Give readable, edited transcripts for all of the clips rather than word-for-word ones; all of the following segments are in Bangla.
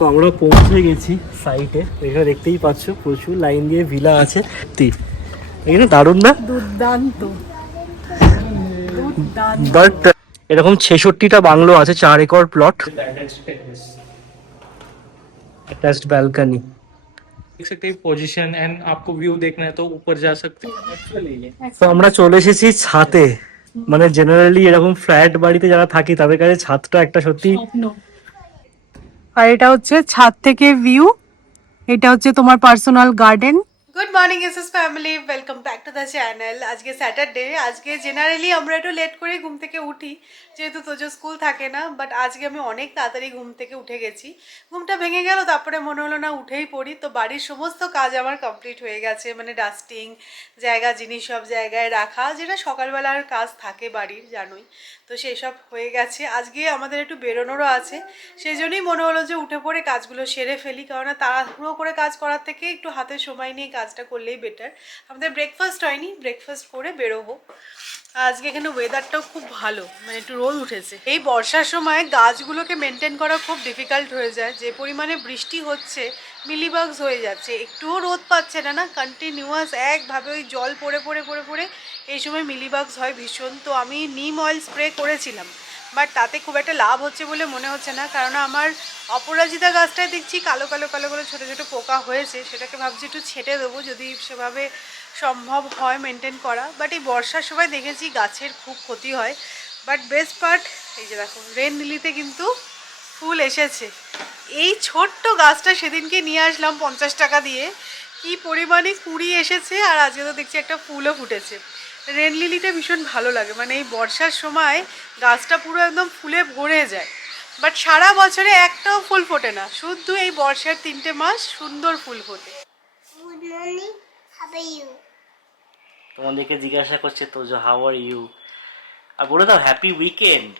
তো আমরা পৌঁছে গেছি সাইটে। এখানে দেখতেই পাচ্ছ প্রচুর লাইন দিয়ে ভিলা আছে। এখানে দারুণ না? দুর্দান্ত। বাট এরকম 66টা বাংলো আছে, 4 একর প্লট, अटैच्ड बैल्कनी। देख सकते हैं पोजीशन एंड आपको व्यू देखना है तो ऊपर जा सकते हैं। তো আমরা চলে এসেছি ছাদে। মানে জেনারেলি এরকম ফ্ল্যাট বাড়িতে যারা থাকি তাদের কাছে ছাদটা একটা সত্যি। আর এটা হচ্ছে ছাদ থেকে ভিউ। এটা হচ্ছে তোমার personal garden. Good morning SS family, welcome back to the channel. আজকে স্যাটারডে। আজকে জেনারেলি আমরা একটু লেট করে ঘুম থেকে উঠি, যেহেতু তোজো স্কুল থাকে না। বাট আজকে আমি অনেক তাড়াতাড়ি ঘুম থেকে উঠে গেছি। ঘুমটা ভেঙে গেল, তারপরে মনে হলো না উঠেই পড়ি। তো বাড়ির সমস্ত কাজ আমার কমপ্লিট হয়ে গেছে, মানে ডাস্টিং, জায়গা জিনিস সব জায়গায় রাখা, যেটা সকালবেলার কাজ থাকে বাড়ির, জানোই তো, সেই সব হয়ে গেছে। আজকে আমাদের একটু বেরোনোরও আছে, সেই জন্যই মনে হলো যে উঠে পড়ে কাজগুলো সেরে ফেলি, কারণ তাড়াহুড়ো করে কাজ করার থেকে একটু হাতে সময় নিয়ে কাজটা করলেই বেটার। আমাদের ব্রেকফাস্ট হয়নি, ব্রেকফাস্ট করে বেরোবো। আজকে এখানে ওয়েদারটাও খুব ভালো, মানে একটু রোদ উঠেছে। এই বর্ষার সময় গাছগুলোকে মেনটেন করা খুব ডিফিকাল্ট হয়ে যায়। যে পরিমাণে বৃষ্টি হচ্ছে, মিলিবাগস হয়ে যাচ্ছে, একটুও রোদ পাচ্ছে না, না কন্টিনিউয়াস একভাবে ওই জল পড়ে পড়ে পড়ে পড়ে এই সময় মিলিবাগস হয় ভীষণ। তো আমি নিম অয়েল স্প্রে করেছিলাম, বাট তাতে খুব একটা লাভ হচ্ছে বলে মনে হচ্ছে না, কারণ আমার অপরাজিতা গাছটায় দেখছি কালো কালো কালো কালো ছোটো ছোটো পোকা হয়েছে। সেটাকে ভাবছি একটু ছেটে দেবো, যদি সেভাবে সম্ভব হয় মেনটেন করা। বাট এই বর্ষার সময় দেখেছি গাছের খুব ক্ষতি হয়। বাট বেস্ট পার্ট, এই যে দেখো রেন লিলিতে কিন্তু ফুল এসেছে। এই ছোট্ট গাছটা সেদিনকে নিয়ে আসলাম 50 টাকা দিয়ে, কি পরিমাণে কুড়ি এসেছে, আর আজকে তো দেখছি একটা ফুলও ফুটেছে। রেন লিলিটা ভীষণ ভালো লাগে, মানে এই বর্ষার সময় গাছটা পুরো একদম ফুলে ভরে যায়। বাট সারা বছরে একটাও ফুল ফোটে না, শুধু এই বর্ষার 3টে মাস সুন্দর ফুল ফোটে। Good morning. How are you? তোমাদেরকে জিজ্ঞাসা করছে তোজো হাউ আর ইউ, আর বলে দাও হ্যাপি উইকেন্ড।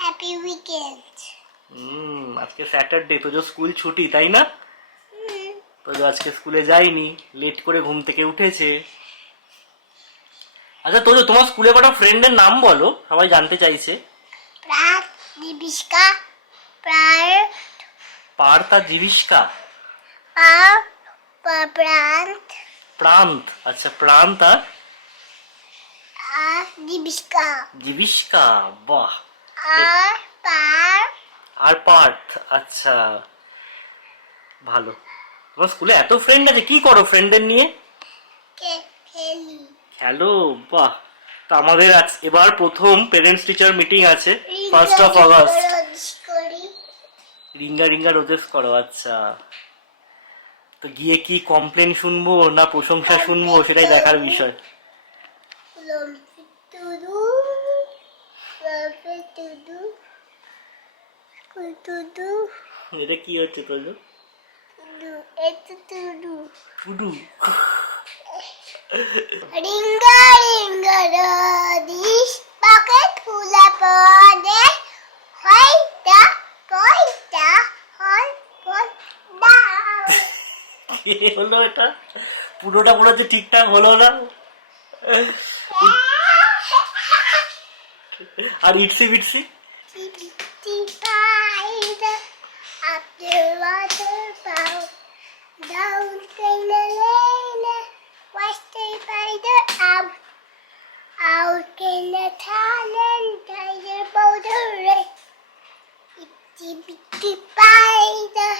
Happy weekend. আজকে স্যাটারডে, তোজো স্কুল ছুটি তাই না? তোজো আজকে স্কুলে যায়নি, লেট করে ঘুম থেকে উঠেছে। আচ্ছা তোজো, তোমার স্কুলে কটা ফ্রেন্ডের নাম বলো, সবাই জানতে চাইছে। Prat, Dibishka, Prat, পার্থ আর জীবিষ্কা। Prant, প্রান্ত, আচ্ছা প্রান্ত আর Dibishka, জীবিষ্কা, বাহ। Par, আর পার্থ, আচ্ছা ভালো। তোমার স্কুলে এত ফ্রেন্ড আছে, কি করো ফ্রেন্ডদের নিয়ে? Kelly. হ্যালো, বাহ। তো আমাদের এবার প্রথম পেরেন্টস টিচার মিটিং আছে 1st of August। Ring a ring a roses করো, আচ্ছা। তো গিয়ে কি কমপ্লেন শুনবো না প্রশংসা শুনবো, সেটাই দেখার বিষয়। এটা কি হচ্ছে Tojo? Tudu. Ringa ringa rodish bucket full of water. Hoita hoita hol hol down. কি হলো এটা? পুরোটা পুরো যে ঠিকঠাক হলো না। আর Etsy বিটসি Up the waterfall, down in the lane, wasted by the out in the tunnel, tired about the rain. Itty bitty spider,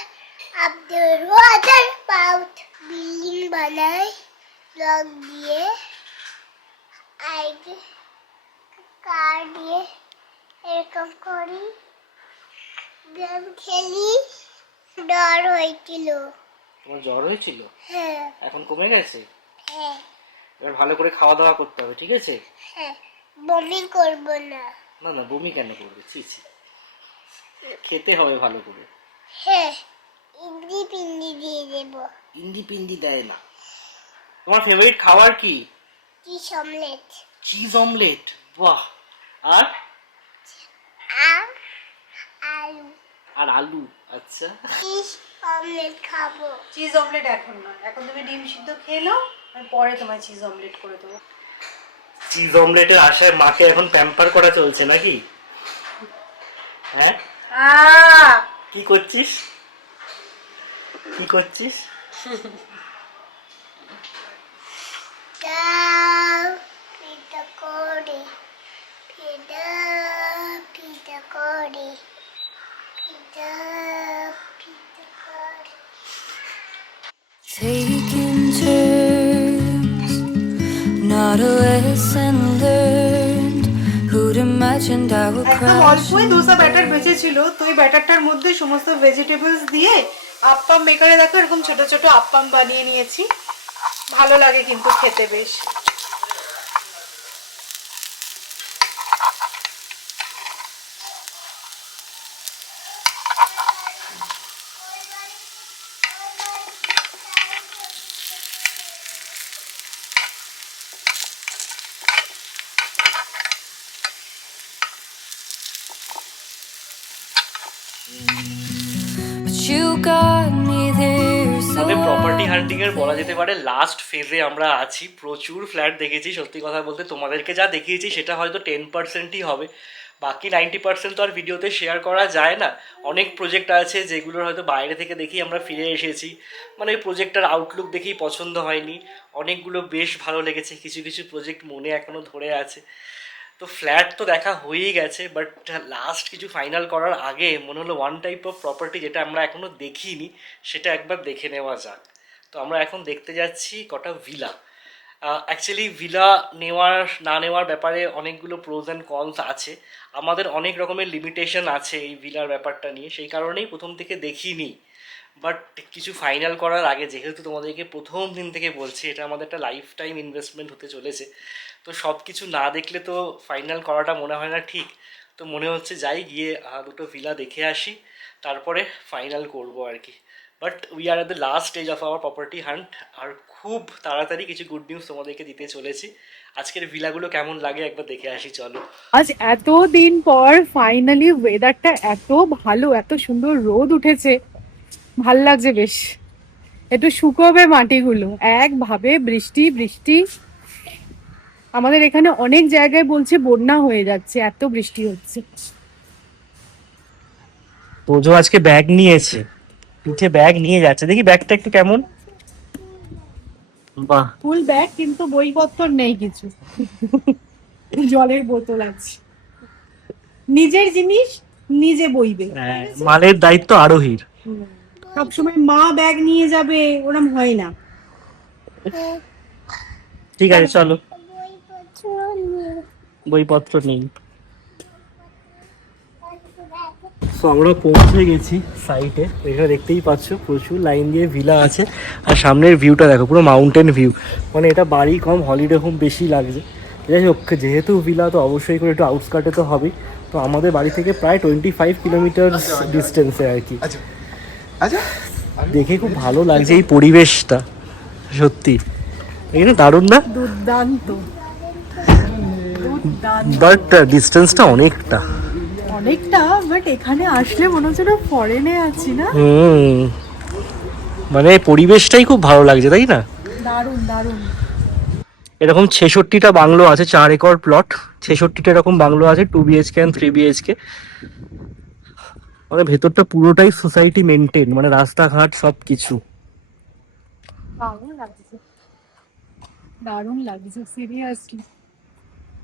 up the waterfall, building banai, log দিয়ে, আইডি কার দিয়ে এরকম করি, গেম খেলি। ডর হয়েছিল। তোমার জ্বর হয়েছিল? হ্যাঁ। এখন কমে গেছে? হ্যাঁ। এবার ভালো করে খাওয়া দাওয়া করতে হবে, ঠিক আছে? হ্যাঁ, বমি করব না। না না, বমি কেন করবে? ছি ছি, খেতে হবে ভালো করে। হ্যাঁ, ইন্দি পিন্দি দিয়ে দেব। ইন্দি পিন্দি দেয় না। তোমার ফেভারিট খাবার কি? Cheese omelette. চিজ অমলেট, বাহ। আর আলু। আর আলু, আচ্ছা। চিজ অমলেট খাবো। চিজ অমলেট এখন না, এখন তুমি ডিম সিদ্ধ খেয়ে নাও, আমি পরে তোমায় চিজ অমলেট করে দেবো। চিজ অমলেটের আশায় মাকে এখন প্যাম্পার করা চলছে নাকি? হ্যাঁ, কি করছিস? কি করছিস? Down, pita cori, pita, pita cori, pita, pita cori. Taking turns, not a lesson learned. Who'd imagined I would একদম crash? অল্পই দোসা ব্যাটার বেঁচেছিল, তো এই ব্যাটারটার মধ্যে সমস্ত ভেজিটেবলস দিয়ে আপ্পাম মেকারে দেখো এরকম ছোট ছোট আপ্পাম বানিয়ে নিয়েছি। ভালো লাগে কিন্তু খেতে বেশ। But you got me there, so আমাদের প্রপার্টি হান্টিং এর বলা যেতে পারে লাস্ট ফেজে আমরা আছি। প্রচুর ফ্ল্যাট দেখেছি, সত্যি কথা বলতে তোমাদেরকে যা দেখিয়েছি সেটা হয়তো 10%ই হবে, বাকি 90% তো আর ভিডিওতে শেয়ার করা যায় না। অনেক প্রজেক্ট আছে যেগুলোর হয়তো বাইরে থেকে দেখি আমরা ফিরে এসেছি, মানে ওই প্রজেক্টটার আউটলুক দেখেই পছন্দ হয়নি। অনেকগুলো বেশ ভালো লেগেছে, কিছু কিছু প্রজেক্ট মনে এখনও ধরে আছে। তো ফ্ল্যাট তো দেখা হয়েই গেছে, বাট লাস্ট কিছু ফাইনাল করার আগে মনে হলো ওয়ান টাইপ অফ প্রপার্টি যেটা আমরা এখনও দেখিনি সেটা একবার দেখে নেওয়া যাক। তো আমরা এখন দেখতে যাচ্ছি কটা ভিলা। অ্যাকচুয়ালি ভিলা নেওয়ার না নেওয়ার ব্যাপারে অনেকগুলো প্রোজ অ্যান্ড কনস আছে। আমাদের অনেক রকমের লিমিটেশন আছে এই ভিলার ব্যাপারটা নিয়ে, সেই কারণেই প্রথম থেকে দেখিনি। বাট কিছু ফাইনাল করার আগে, যেহেতু তোমাদেরকে প্রথম দিন থেকে বলছি এটা আমাদের একটা লাইফ টাইম ইনভেস্টমেন্ট হতে চলেছে, তো সব কিছু না দেখলে তো ফাইনাল করাটা মনে হয় না ঠিক। তো মনে হচ্ছে যাই গিয়ে দুটো ভিলা দেখে আসি, তারপরে ফাইনাল করবো আর কি। But we are at the last stage of our property hunt, আর খুব তাড়াতাড়ি কিছু গুড নিউজ তোমাদেরকে দিতে চলেছি। আজকের ভিলাগুলো কেমন লাগে একবার দেখে আসি, চলো। আজ এত দিন পর ফাইনালি ওয়েদারটা এত ভালো, এত সুন্দর রোদ উঠেছে, ভাল লাগছে বেশ। একটু শুকোবে মাটিগুলো, একভাবে বৃষ্টি বৃষ্টি। আমাদের এখানে অনেক জায়গায় বলছে বন্যা হয়ে যাচ্ছে, এত বৃষ্টি হচ্ছে। তোজো আজকে ব্যাগ নিয়েছে, পিঠে ব্যাগ নিয়ে যাচ্ছে, দেখি ব্যাগটা একটু কেমন। বাহ, ফুল ব্যাগ, কিন্তু বইপত্র নেই কিছু, জলের বোতল আছে। নিজের জিনিস নিজে বইবে, মালের দায়িত্ব আরোহীর। সবসময় মা ব্যাগ নিয়ে যাবে ওরম হয় না। ঠিক আছে চলো, বইপত্র নিয়ে বইপত্র নেই। তো আমরা পৌঁছে গেছি সাইটে, এখানে দেখতেই পাচ্ছ প্রচুর লাইন দিয়ে ভিলা আছে। আর সামনের ভিউটা দেখো, পুরো মাউন্টেন ভিউ, মানে এটা বাড়ি কম হলিডে হোম বেশি লাগছে। যাই হোক, যেহেতু ভিলা তো অবশ্যই করে একটু আউটস্কার্টে তো হবেই। তো আমাদের বাড়ি থেকে প্রায় 25 কিলোমিটার ডিস্টেন্সে আর কি। দেখে খুব ভালো লাগছে এই পরিবেশটা, সত্যি এখানে দারুণ না? দুর্দান্ত, বাট ডিস্টেন্সটা অনেকটা। অনেকটা, বাট এখানে আসলে মনে হচ্ছে না ফরেনে আছি না। মানে পরিবেশটাই খুব ভালো লাগছে, তাই না? দারুণ দারুণ। এরকম 66টা বাংলো আছে, 4 একর প্লট, 66টা এরকম বাংলো আছে, 2 BHK and 3 BHK। মানে ভেতরটা পুরোটাই সোসাইটি মেনটেন, মানে রাস্তাঘাট সব কিছু। দারুণ লাগছে, দারুণ লাগছে সিরিয়াসলি।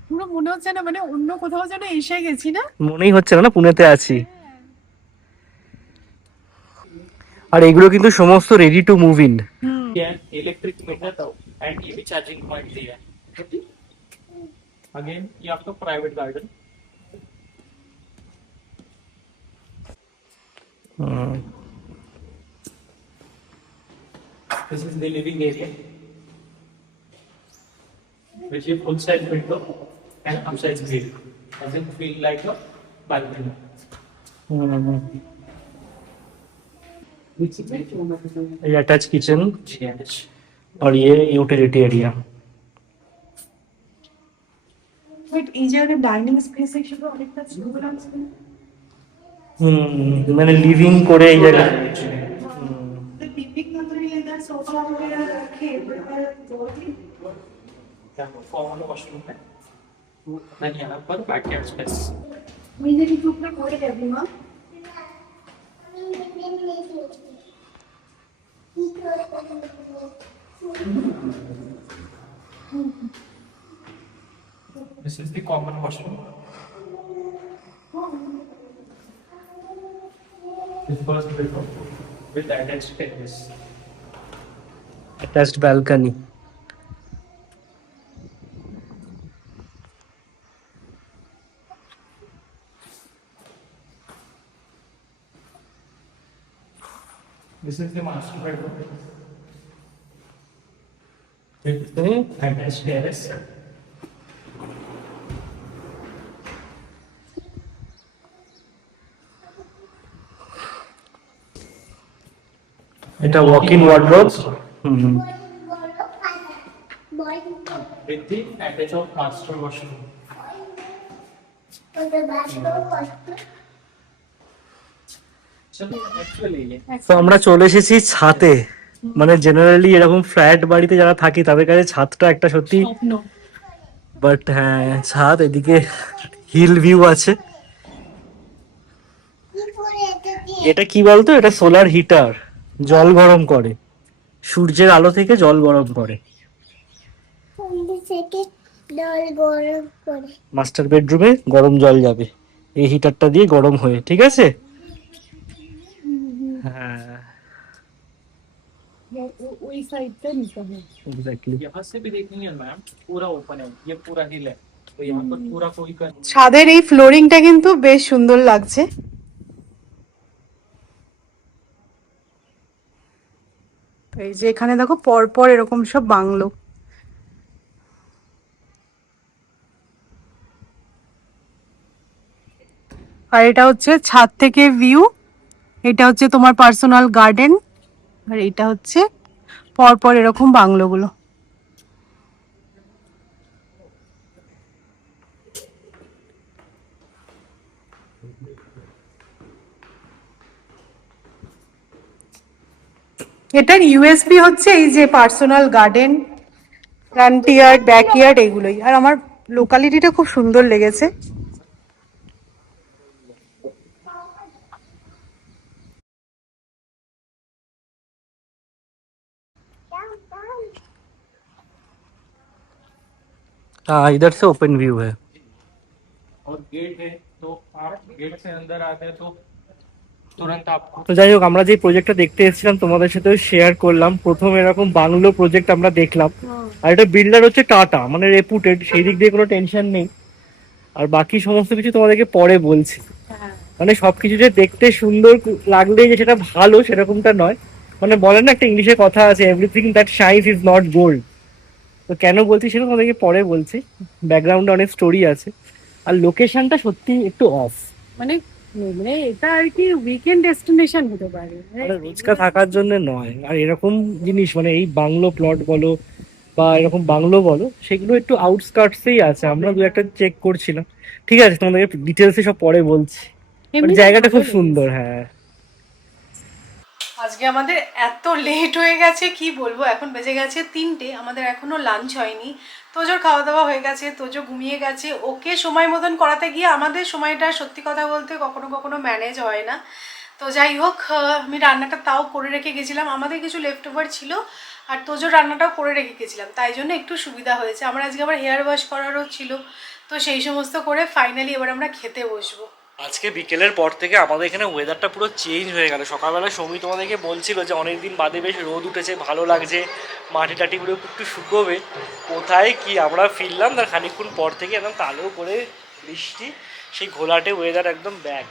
পুরো মনে হচ্ছে না মানে অন্য কোথাও যেন এসে গেছি না। মনেই হচ্ছে না পুনেতে আছি। আর এগুলো কিন্তু সমস্ত ready to move in. Electric meter and EV charging point दिया है। अगेन ये आपका private garden. This is the living area, which is full size window and upside grill. Doesn't feel like a balcony. ये अटैच किचन Yes. और ये यूटिलिटी एरिया। বাট এই জায়গায় ডাইনিং স্পেস হিসেবে অনেকটা ছোট লাগছে। মানে লিভিং করে এই জায়গায়। লিভিং मतलब सोफा वगैरह रखे फॉर्मल वॉशरूम है। देन यहाँ पर बैकयार्ड स्पेस। मुझे भी टुकड़ा করে দেবে মা। আমি This is the common washroom. The first bedroom with attached terrace. Attached balcony. This is the master bedroom with the attached terrace. এটা walk-in wardrobe. With the attached of master washroom. Actually, তো আমরা চলে এসেছি ছাদে। মানে জেনারেলি এরকম ফ্ল্যাট বাড়িতে যারা থাকি তাদের কাছে ছাদটা একটা সত্যি, বাট হ্যাঁ ছাদ, এদিকে হিল ভিউ আছে। এটা কি বলতো, এটা সোলার হিটার, জল গরম করে, সূর্যের আলো থেকে জল গরম করে। জল গরম করে মাস্টার বেডরুমে গরম জল যাবে এই হিটারটা দিয়ে গরম হয়ে, ঠিক আছে? হ্যাঁ ওই সাইডটা নিতে হবে। এক্স্যাক্টলি। यहाँ से भी देखेंगे मैम, पूरा ओपन है, ये पूरा हिल है, तो यहाँ पर पूरा कोई का ছাদের এই ফ্লোরিংটা কিন্তু বেশ সুন্দর লাগছে। তো এই যে এখানে দেখো পরপর এরকম সব বাংলো। আর এটা হচ্ছে ছাদ থেকে ভিউ, এটা হচ্ছে তোমার পার্সোনাল গার্ডেন, আর এটা হচ্ছে পরপর এরকম বাংলোগুলো। এটার ইউএসপি হচ্ছে এই যে personal garden, front yard, back yard, এগুলোই। আর আমার লোকালিটিটা খুব সুন্দর লেগেছে। हाँ इधर से ओपन व्यू है। और गेट है, तो आप गेट से अंदर आते हैं तो तुरंत आपको তো যাই হোক, আমরা যে প্রজেক্টটা দেখতে এসেছিলাম তোমাদের সাথে শেয়ার করলাম। প্রথম এরকম বাংলো প্রজেক্ট আমরা দেখলাম, আর এটা বিল্ডার হচ্ছে টাটা, মানে রেপুটেড, সেই দিক দিয়ে কোনো টেনশন নেই। আর বাকি সমস্ত কিছু তোমাদেরকে পরে বলছি। মানে সবকিছু যে দেখতে সুন্দর লাগলেই যে সেটা ভালো সেরকমটা নয়। মানে বলেন না একটা ইংলিশে কথা আছে, everything that shines is not gold. তো কেন বলছি সেটা তোমাদেরকে পরে বলছি, ব্যাকগ্রাউন্ডে অনেক স্টোরি আছে। আর লোকেশনটা সত্যি একটু অফ, মানে মানে এটা আর কি উইকেন্ড ডেস্টিনেশন হতে পারে, মানে রোজকা থাকার জন্য নয়। আর এরকম জিনিস মানে এই বাংলো প্লট বলো বা এরকম বাংলো বলো, সেগুলো একটু আউটস্কার্টসেই আছে। আমরা দু একটা চেক করছিলাম, ঠিক আছে? তোমাদেরকে ডিটেলসে সব পরে বলছি। মানে জায়গাটা খুব সুন্দর। হ্যাঁ আজকে আমাদের এত লেট হয়ে গেছে কি বলবো, এখন বেজে গেছে 3টে, আমাদের এখনো লাঞ্চ হয়নি। তোজোর খাওয়া দাওয়া হয়ে গেছে, তোজো ঘুমিয়ে গেছে। ওকে সময় মতন করাতে গিয়ে আমাদের সময়টা সত্যি কথা বলতে কখনো কখনো ম্যানেজ হয় না। তো যাই হোক, আমি রান্নাটা তাও করে রেখে গেছিলাম, আমাদের কিছু লেফট ওভার ছিল, আর তোজোর রান্নাটাও করে রেখে গেছিলাম, তাই জন্য একটু সুবিধা হয়েছে। আমার আজকে আবার হেয়ার ওয়াশ করারও ছিল, তো সেই সমস্ত করে ফাইনালি এবার আমরা খেতে বসবো। আজকে বিকেলের পর থেকে আমাদের এখানে ওয়েদারটা পুরো চেঞ্জ হয়ে গেল। সকালবেলা সৌমি তোমাদেরকে বলছিল যে অনেকদিন বাদে বেশ রোদ উঠেছে, ভালো লাগছে, মাটি টাটিগুলো একটু শুকোবে। কোথায় কি আমরা ফিরলাম তার খানিকক্ষণ পর থেকে একদম কালো করে বৃষ্টি, সেই ঘোলাটে ওয়েদার একদম ব্যাক।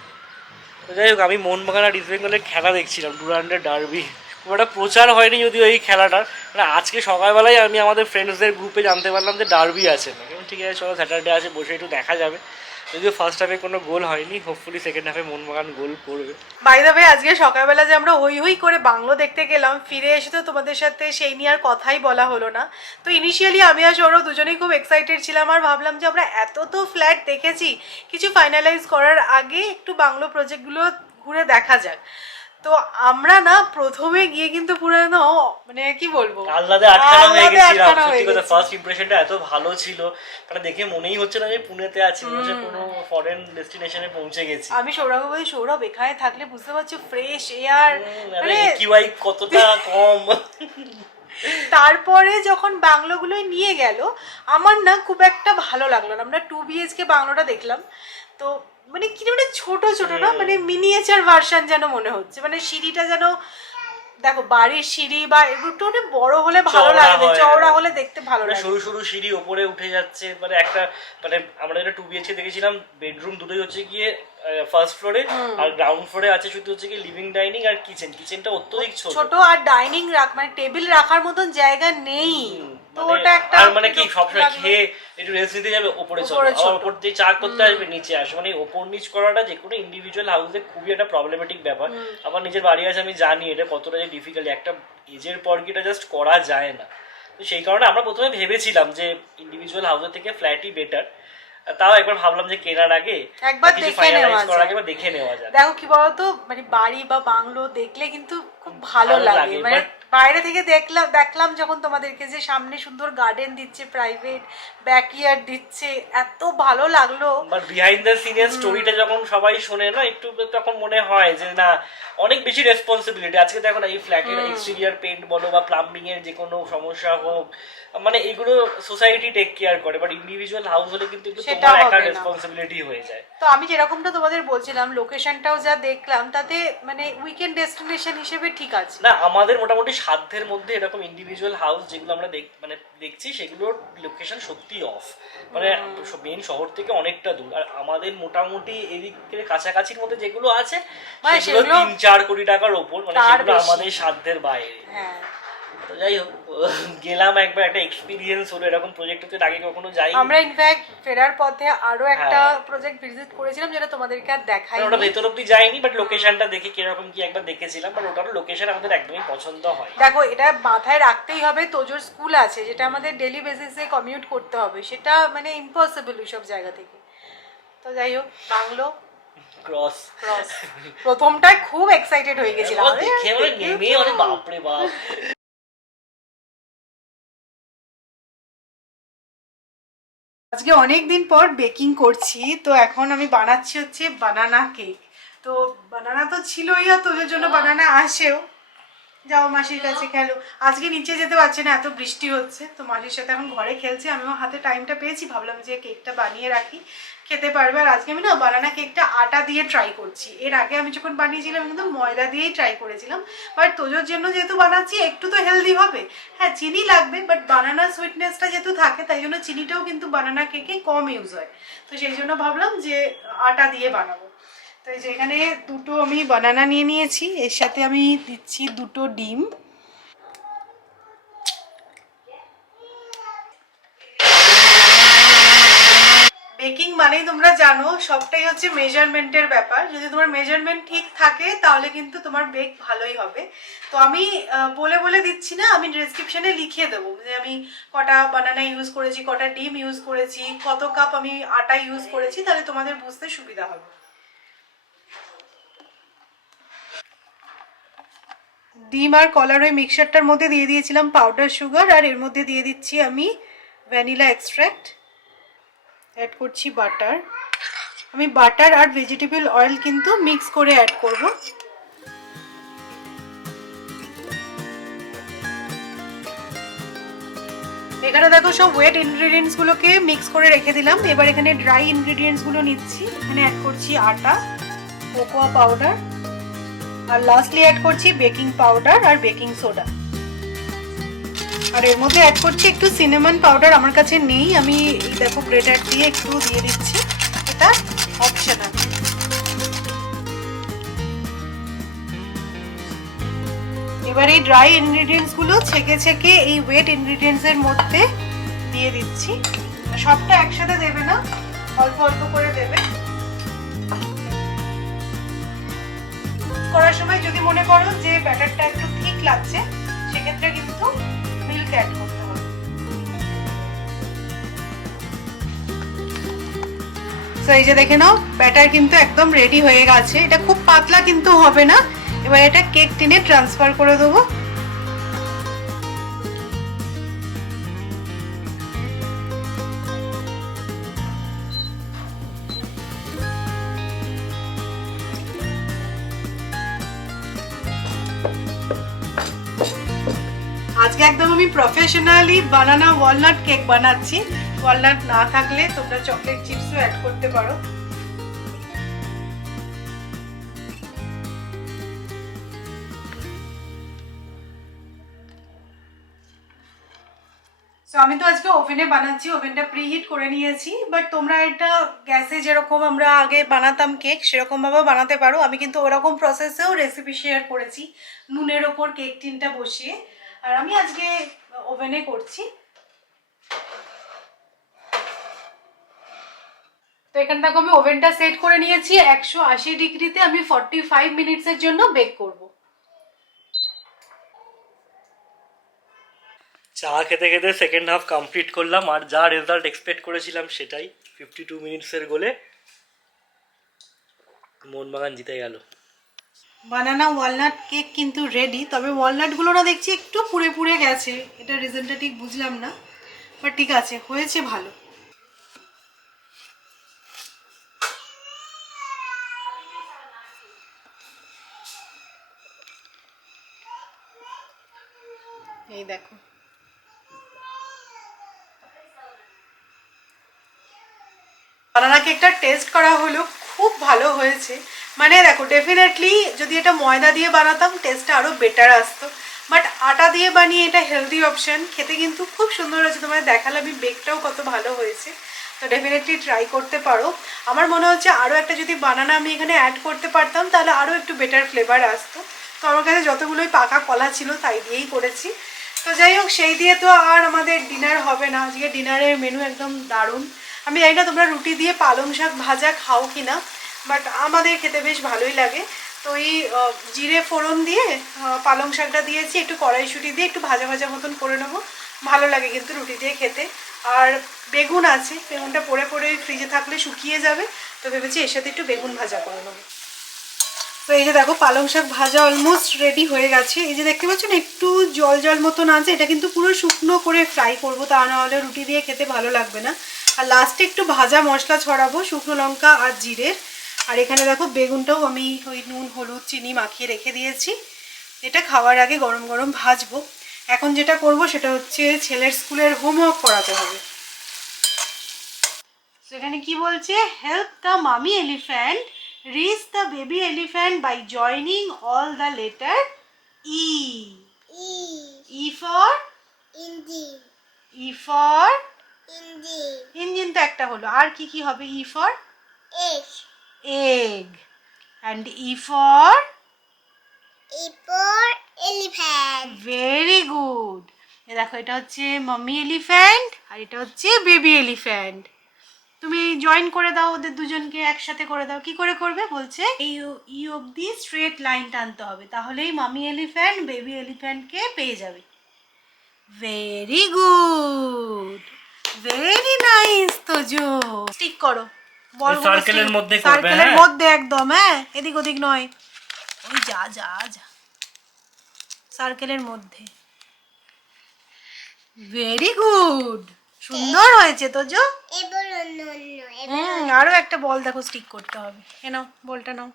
তো যাই হোক, আমি মোহনবাগান আর ইস্ট বেঙ্গলের খেলা দেখছিলাম, ডুরান্ডের ডার্বি। খুব একটা প্রচার হয়নি যদিও এই খেলাটার, মানে আজকে সকালবেলায় আমি আমাদের ফ্রেন্ডসদের গ্রুপে জানতে পারলাম যে ডার্বি আছে। ঠিক আছে চলো, স্যাটারডে আছে, বসে একটু দেখা যাবে। যদিও ফার্স্ট হাফে কোনো গোল হয়নি, হোপফুলি সেকেন্ড হাফে মোহনবাগান গোল করবে। বাই দ্য ওয়ে, আজকে সকালবেলা যে আমরা হই হই করে বাংলো দেখতে গেলাম, ফিরে এসে তো তোমাদের সাথে সেই নিয়ে আর কথাই বলা হলো না। তো ইনিশিয়ালি আমি আর সৌরভ দুজনেই খুব এক্সাইটেড ছিলাম, আর ভাবলাম যে আমরা এত তো ফ্ল্যাট দেখেছি, কিছু ফাইনালাইজ করার আগে একটু বাংলো প্রজেক্টগুলো ঘুরে দেখা যাক। তো আমরা না প্রথমে গিয়ে কিন্তু পুরো একদম মানে কি বলবো আল্লাদে আটকানো হয়ে আহ্লাদে গেছিলাম। আটকানো হয়ে সত্যি কথা, গেছি। ফার্স্ট ইমপ্রেশনটা এত ভালো ছিল, কারণ দেখে মনেই হচ্ছে না যে পুনেতে আছি, মনে হচ্ছে কোনো ফরেন ডেস্টিনেশনে পৌঁছে গেছি। আমি সৌরভ বলি, সৌরভ এখানে থাকলে বুঝতে পারছো ফ্রেশ এয়ার, মানে কিউআই কতটা কম। তারপরে যখন বাংলোগুলোয় নিয়ে গেল আমার না খুব একটা ভালো লাগলো না। আমরা 2 BHK বাংলোটা দেখলাম, তো মানে কি মানে ছোট ছোট না, মানে মিনিয়েচার ভার্সন যেন মনে হচ্ছে, মানে সিঁড়িটা যেন দেখো বাড়ির সিঁড়ি বা এগুলো একটু মানে বড় হলে ভালো চওড়া লাগবে, হয়, চওড়া হলে দেখতে ভালো মানে লাগে। সরু সরু সিঁড়ি ওপরে উঠে যাচ্ছে, মানে একটা মানে আমরা যেটা 2 BHK দেখেছিলাম, বেডরুম দুটোই হচ্ছে গিয়ে ফার্স্ট ফ্লোরে, আর গ্রাউন্ড ফ্লোরে আছে শুধু হচ্ছে কি লিভিং ডাইনিং আর কিচেনটা অত্যধিক ছোট। ছোট আর ডাইনিং মানে টেবিল রাখার মতন জায়গা নেই, তো মানে ওটা একটা আর মানে কি বিরক্ত সবসময় লাগলো। খেয়ে একটু রেস্ট নিতে যাবে ওপরে চলো, ওপরে আবার ছোট। ওপর দিয়ে চা করতে আসবে নিচে আসবে, মানে ওপর নিচ করাটা যে কোনো ইন্ডিভিজুয়াল হাউসে খুবই একটা প্রবলেমেটিক ব্যাপার। আমার নিজের বাড়ি আছে, আমি জানি এটা কতটা যে ডিফিকাল্ট, একটা এজের পর কি এটা জাস্ট করা যায় না। তো সেই কারণে আমরা প্রথমে ভেবেছিলাম যে ইন্ডিভিজুয়াল হাউসের থেকে ফ্ল্যাটই বেটার, তাও একবার ভাবলাম যে কেনার আগে একবার কিছু দেখে ফাইনালাইজ নেওয়া করার যায়। আগে একবার দেখে নেওয়া যায়। দেখো কি বলতো, মানে বাড়ি বা বাংলো দেখলে কিন্তু খুব ভালো ভালো লাগে, লাগে, মানে but- বাইরে থেকে দেখলাম যখন তোমাদেরকে যে সামনে সুন্দর গার্ডেন দিচ্ছে, প্রাইভেট ব্যাকইয়ার্ড দিচ্ছে, এত ভালো লাগলো। বাট বিহাইন্ড দ্য সিনের স্টোরিটা যখন সবাই শোনে না, একটু তখন মনে হয় যে না, অনেক বেশি রেসপন্সিবিলিটি। আজকে দেখো না, এই ফ্ল্যাটের এক্সটেরিয়ার পেইন্ট বলো বা প্লাম্বিং এর যে কোনো সমস্যা হোক, মানে এগুলো সোসাইটি টেক কেয়ার করে, বাট ইন্ডিভিজুয়াল হাউস হলে কিন্তু একটু সেটা তোমার একার হবে না। রেসপন্সিবিলিটি হয়ে যায়। তো আমি যেরকমটা তোমাদের বলছিলাম, লোকেশনটাও যা দেখলাম তাতে মানে উইকেন্ড ডেস্টিনেশন হিসেবে ঠিক আছে। না, আমাদের মোটামুটি সাধ্যের মধ্যে এরকম ইন্ডিভিজুয়াল হাউস যেগুলো আমরা মানে দেখছি, সেগুলোর লোকেশন সত্যি অফ, মানে মেইন শহর থেকে অনেকটা দূর। আর আমাদের মোটামুটি এদিকের কাছাকাছির মধ্যে যেগুলো আছে মানে সেগুলো সেগুলো 3-4 কোটি টাকার ওপর, মানে তার সেগুলো বেশি। আমাদের সাধ্যের বাইরে। হ্যাঁ, তো যাই হোক, গেলাম একবার, একটা এক্সপিরিয়েন্স হলো, এরকম প্রজেক্টে আগে কখনো যাই। আমরা ইনফ্যাক্ট ফেরার পথে আরো একটা হ্যাঁ। প্রজেক্ট ভিজিট করেছিলাম যেটা তোমাদেরকে আর দেখাই ওটা ভেতর অব্দি যাইনি, বাট লোকেশনটা দেখে কিরকম কি একবার দেখেছিলাম, বাট ওটার লোকেশন আমাদের একদমই পছন্দ হয়। দেখো এটা মাথায় রাখতেই হবে, তোজোর স্কুল আছে যেটা আমাদের ডেলি বেসিসে কমিউট করতে হবে, সেটা মানে ইম্পসিবল ওইসব জায়গা থেকে। তো যাই হোক, বাংলো ক্রস ক্রস প্রথমটায় খুব এক্সাইটেড হয়ে গেছিলাম, আরে দেখে মানে দেখে নেমে তো- মানে বাপরে বাপ। আজকে অনেক দিন পর বেকিং করছি, তো এখন আমি বানাচ্ছি হচ্ছে বানানা কেক। তো বানানা তো ছিলই, আর তোদের জন্য বানানা আসেও। যাও মাসির কাছে খেলো, আজকে নিচে যেতে পারছে না, এত বৃষ্টি হচ্ছে, তো মাসির সাথে এখন ঘরে খেলছে। আমিও হাতে টাইমটা পেয়েছি, ভাবলাম যে কেকটা বানিয়ে রাখি, খেতে পারবে। আর আজকে আমি না বানানা কেকটা আটা দিয়ে ট্রাই করছি। এর আগে আমি যখন বানিয়েছিলাম কিন্তু ময়দা দিয়েই ট্রাই করেছিলাম, বাট তোজোর জন্য যেহেতু বানাচ্ছি একটু তো হেলদি হবে। হ্যাঁ, চিনি লাগবে, বাট বানানার সুইটনেসটা যেহেতু থাকে তাই জন্য চিনিটাও কিন্তু বানানা কেকে কম ইউজ হয়। তো সেই জন্য ভাবলাম যে আটা দিয়ে বানাবো। তো এই যে এখানে দুটো আমি বানানা নিয়ে নিয়েছি, এর সাথে আমি দিচ্ছি 2টো ডিম। বেকিং মানেই তোমরা জানো সবটাই হচ্ছে মেজারমেন্টের ব্যাপার। যদি তোমার মেজারমেন্ট ঠিক থাকে তাহলে কিন্তু তোমার বেক ভালোই হবে। তো আমি বলে বলে দিচ্ছি না, আমি ডেসক্রিপশনে লিখিয়ে দেবো যে আমি কটা বানানা ইউজ করেছি, কটা ডিম ইউজ করেছি, কত কাপ আমি আটা ইউজ করেছি, তাহলে তোমাদের বুঝতে সুবিধা হবে। ডিম আর কলার ওই মিক্সচারটার মধ্যে দিয়ে দিয়েছিলাম পাউডার সুগার, আর এর মধ্যে দিয়ে দিচ্ছি আমি ভ্যানিলা এক্সট্র্যাক্ট, অ্যাড করছি বাটার। আমি বাটার আর ভেজিটেবল অয়েল কিন্তু মিক্স করে অ্যাড করব। এখানে দেখো সব ওয়েট ইনগ্রেডিয়েন্টস গুলোকে মিক্স করে রেখে দিলাম। এবার এখানে ড্রাই ইনগ্রেডিয়েন্টস গুলো নিচ্ছি। এখানে অ্যাড করছি আটা, কোকোয়া পাউডার, আর লাস্টলি অ্যাড করছি বেকিং পাউডার আর বেকিং সোডা। আর এর মধ্যে অ্যাড করছি একটু সিনামন পাউডার, আমার কাছে নেই, আমি এই দেখো গ্রেটার দিয়ে একটু দিয়ে দিচ্ছি, এটা অপশনাল। এবার এই ড্রাই ইনগ্রেডিয়েন্টস গুলো ছেঁকে ছেঁকে এই ওয়েট ইনগ্রেডিয়েন্টস এর মধ্যে দিয়ে দিচ্ছি। সবটা একসাথে দেবে না, অল্প অল্প করে দেবে। করার সময় যদি মনে করো যে ব্যাটারটা একটু ঠিক লাগছে, সেক্ষেত্রে কিন্তু মিল্ক অ্যাড করতে হবে। তো এই যে দেখে নাও, ব্যাটার কিন্তু একদম রেডি হয়ে গেছে। এটা খুব পাতলা কিন্তু হবে না। এবার এটা কেক টিনে ট্রান্সফার করে দেবো। আজকে একদম আমি প্রফেশনালি বানানা ওয়ালনাট কেক বানাচ্ছি। ওয়ালনাট না থাকলে তোমরা চকলেট চিপসও অ্যাড করতে পারো। সো আমি তো আজকে ওভেনে বানাচ্ছি, ওভেনটা প্রিহিট করে নিয়েছি। বাট তোমরা এটা গ্যাসে যেরকম আমরা আগে বানাতাম কেক সেরকমভাবেও বানাতে পারো। আমি কিন্তু ওরকম প্রসেসেও রেসিপি শেয়ার করেছি, নুনের ওপর কেক টিনটা বসিয়ে। আর আমি আজকে ওভেনে করছি। তো এখানে দেখো আমি ওভেনটা সেট করে নিয়েছি 180 ডিগ্রিতে। আমি 45 মিনিটসের জন্য বেক করব। চা খেতে খেতে সেকেন্ড হাফ কমপ্লিট করলাম, আর যা রেজাল্ট এক্সপেক্ট করেছিলাম সেটাই। 52 মিনিটসের গোলে মোহনবাগান জিতে গেল। বানানা ওয়ালনাট কেক কিন্তু রেডি। তবে ওয়ালনাটগুলো না দেখছি একটু পুড়ে পুড়ে গেছে, এটা রিজনটা ঠিক বুঝলাম না, বাট ঠিক আছে, হয়েছে ভালো। এই দেখো, বানানা কেকটা টেস্ট করা হলো, খুব ভালো হয়েছে। মানে দেখো, ডেফিনেটলি যদি এটা ময়দা দিয়ে বানাতাম টেস্টটা আরও বেটার আসতো, বাট আটা দিয়ে বানিয়ে এটা হেলদি অপশান। খেতে কিন্তু খুব সুন্দর হয়েছে, তোমায় দেখালে আমি বেকটাও কত ভালো হয়েছে। তো ডেফিনেটলি ট্রাই করতে পারো। আমার মনে হচ্ছে আরও একটা যদি বানানা আমি এখানে অ্যাড করতে পারতাম তাহলে আরও একটু বেটার ফ্লেভার আসতো। তো আমার কাছে যতগুলোই পাকা কলা ছিল তাই দিয়েই করেছি। তো যাই হোক, সেই দিয়ে তো আর আমাদের ডিনার হবে না। আজকে ডিনারের মেনু একদম দারুণ। আমি জানি না তোমরা রুটি দিয়ে পালং শাক ভাজা খাও কি না, বাট আমাদের খেতে বেশ ভালোই লাগে। তো এই জিরে ফোড়ন দিয়ে পালং শাকটা দিয়েছি, একটু কড়াইশুঁটি দিয়ে একটু ভাজা ভাজা মতন করে নেবো। ভালো লাগে কিন্তু রুটি দিয়ে খেতে। আর বেগুন আছে, বেগুনটা পড়ে পড়ে ফ্রিজে থাকলে শুকিয়ে যাবে, তো ভেবেছি এর সাথে একটু বেগুন ভাজা করে নেবো। তো এই যে দেখো, পালং শাক ভাজা অলমোস্ট রেডি হয়ে গেছে। এই যে দেখতে পাচ্ছেন একটু জল জল মতন আছে, এটা কিন্তু পুরো শুকনো করে ফ্রাই করবো, তা নাহলে রুটি দিয়ে খেতে ভালো লাগবে না। আর লাস্টে একটু ভাজা মশলা ছড়াবো, শুকনো লঙ্কা আর জিরের। আর এখানে দেখো বেগুনটাও আমি ওই নুন হলুদ চিনি মাখিয়ে রেখে দিয়েছি। এটা খাওয়ার আগে গরম গরম ভাজবো। এখন যেটা করব সেটা হচ্ছে ছেলের স্কুলের হোমওয়ার্ক করাতে হবে। এখানে কি বলছে, হেল্প দ্য মামি elephant reach the baby elephant by joining all the letter E. E. E for Engine. E for Engine. Engine তো একটা হলো, আর কি কি হবে? E for Egg. egg and E for E for elephant. very good. এ দেখো, এটা হচ্ছে মাম্মি এলিফ্যান্ট আর এটা হচ্ছে বেবি এলিফ্যান্ট। তুমি জয়েন করে দাও ওদের দুজনকে, একসাথে করে দাও। কি করে করবে বলছে, এই ই অবধি স্ট্রেট লাইন টানতে হবে, তাহলেই মামি এলিফ্যান্ট বেবি এলিফ্যান্টকে পেয়ে যাবে। Very good, very nice. Tojo stick করো, বল সার্কেলের মধ্যে করবে, সার্কেলের হ্যাঁ? মধ্যে একদম, হ্যাঁ, এদিক ওদিক নয়। ওই যা যা যা, সার্কেলের মধ্যে। ভেরি গুড, সুন্দর হয়েছে তোজো। এবার অন্য আরো একটা বল দেখো স্টিক করতে হবে। এ নাও, বলটা নাও।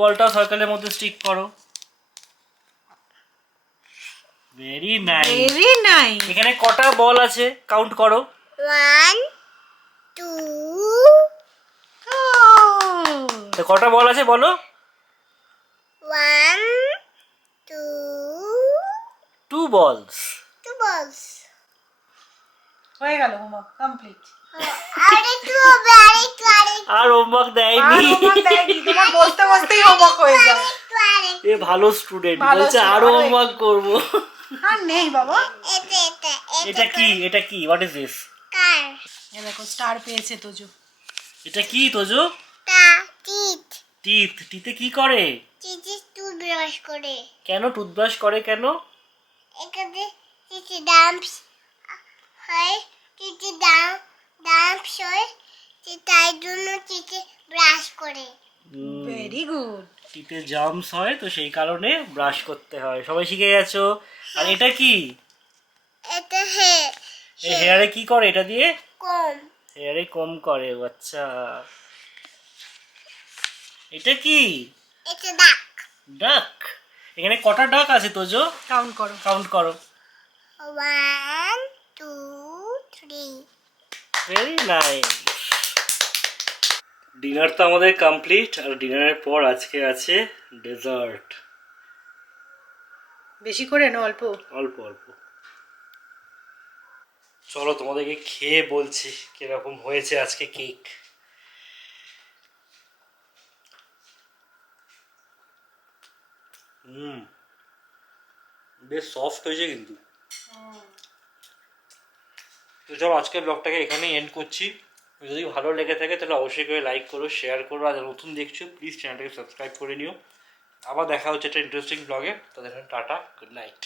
বলটা সার্কেলের মধ্যে স্টিক করো। Very nice. Very nice. এখানে কটা বল আছে কাউন্ট করো। 1 2 তো কটা বল আছে বলো। 1 2 2 balls। 2 balls. হয়ে গেল, হোমওয়ার্ক কমপ্লিট। আরেকটু হবে, আরেকটু আর হোমওয়ার্ক আর দেয়নি। হোমওয়ার্ক দেয়নি, তোমার বসতে বসতেই হোমওয়ার্ক হয়ে যায়। এ ভালো স্টুডেন্ট, ভালো বলছে student, আরো আরো হোমওয়ার্ক করব। আর নেই বাবা। এটা কি, এটা কি, হোয়াট ইজ দিস? কার এ দেখো, স্টার পেয়েছে তোজো। এটা কি তোজো? টা টিট টিথ। টিথে কি করে? চিচি টুথব্রাশ করে। কেন টুথব্রাশ করে কেন? এখানে চিচি ডাম্পস হয়, চিচি ডাম্পস হয়, তাই জন্য চিচি ব্রাশ করে। Very good. টিতে জার্মস হয়, তো সেই কারণে ব্রাশ করতে হয়। সবাই শিখে গেছো। আর এটা কি? এটা হে এই হেয়ারে কি করে এটা দিয়ে? কম হেয়ারে কম করে। ও আচ্ছা। এটা কি? এটা ডাক ডাক। এখানে কটা ডাক আছে তোজো? কাউন্ট করো। কাউন্ট করো। 1 2 3 ভেরি নাইস। ডিনার তো আমাদের কমপ্লিট, আর ডিনারের পর আজকে আছে ডেজার্ট। বেশি করে না অল্প? অল্প অল্প। চলো তোমাদেরকে খেয়ে বলছি কিরকম হয়েছে আজকে কেক। বেশ সফট হয়েছে কিন্তু। তো চলো আজকের ব্লগটাকে এখানেই এন্ড করছি। যদি ভালো লেগে থাকে তাহলে অবশ্যই করে লাইক করো, শেয়ার করো, আর নতুন দেখছো প্লিজ চ্যানেলটাকে সাবস্ক্রাইব করে নিও। আবার দেখা হচ্ছে একটা ইন্টারেস্টিং ব্লগে। তাদের টাটা, গুড নাইট।